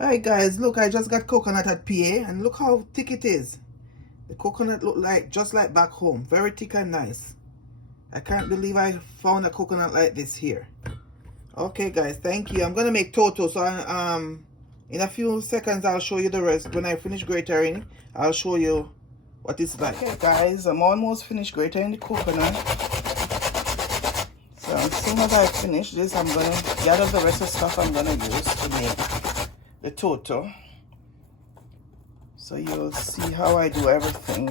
Hi guys, look, I just got coconut at PA and look how thick it is. The coconut look like just like back home, very thick and nice. I can't believe I found a coconut like this here. Okay guys, thank you. I'm gonna make toto, so in a few seconds I'll show you the rest. When I finish grating, I'll show you what it's like. Okay guys, I'm almost finished grating the coconut. So as soon as I finish this, I'm gonna gather the rest of the stuff I'm gonna use to make the toto. So you'll see how I do everything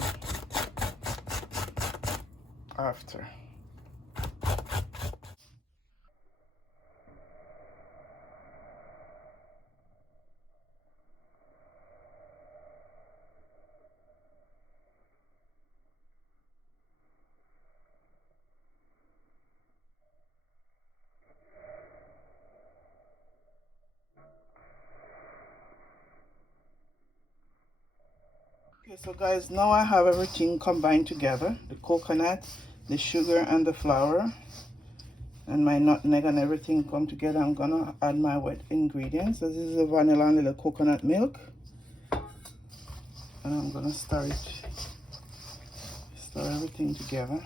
after. Okay, so guys, now I have everything combined together. The coconut, the sugar and the flour, and my nutmeg and everything come together. I'm gonna add my wet ingredients. So this is the vanilla and little coconut milk. And I'm gonna stir everything together.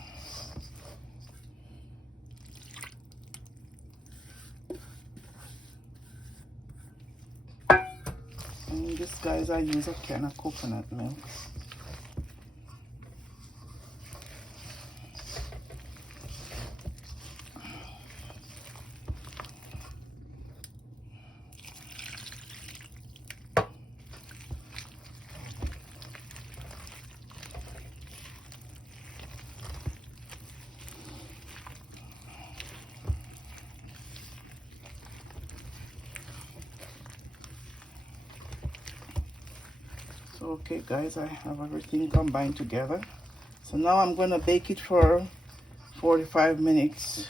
And this, guys, I use a can of coconut milk. So okay guys, I have everything combined together. So now I'm gonna bake it for 45 minutes.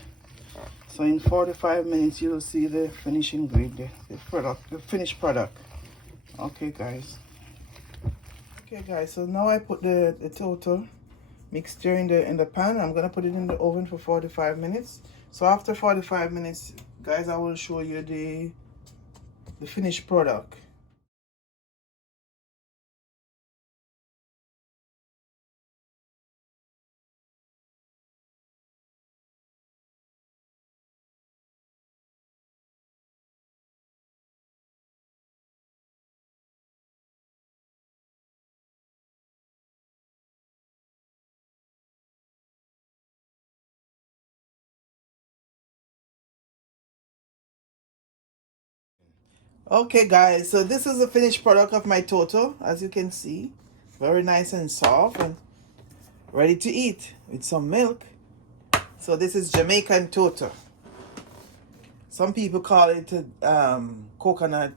So in 45 minutes you'll see the finished ingredient, the finished product. Okay guys. Okay guys, so now I put the total mixture in the pan. I'm gonna put it in the oven for 45 minutes. So after 45 minutes, guys, I will show you the finished product. Okay guys, so this is the finished product of my toto. As you can see, very nice and soft and ready to eat with some milk. So this is Jamaican toto. Some people call it coconut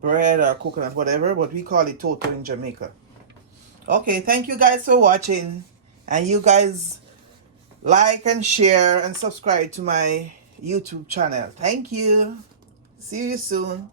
bread or coconut whatever, but we call it toto in Jamaica. Okay, thank you guys for watching, and you guys like and share and subscribe to my YouTube channel. Thank you. See you soon.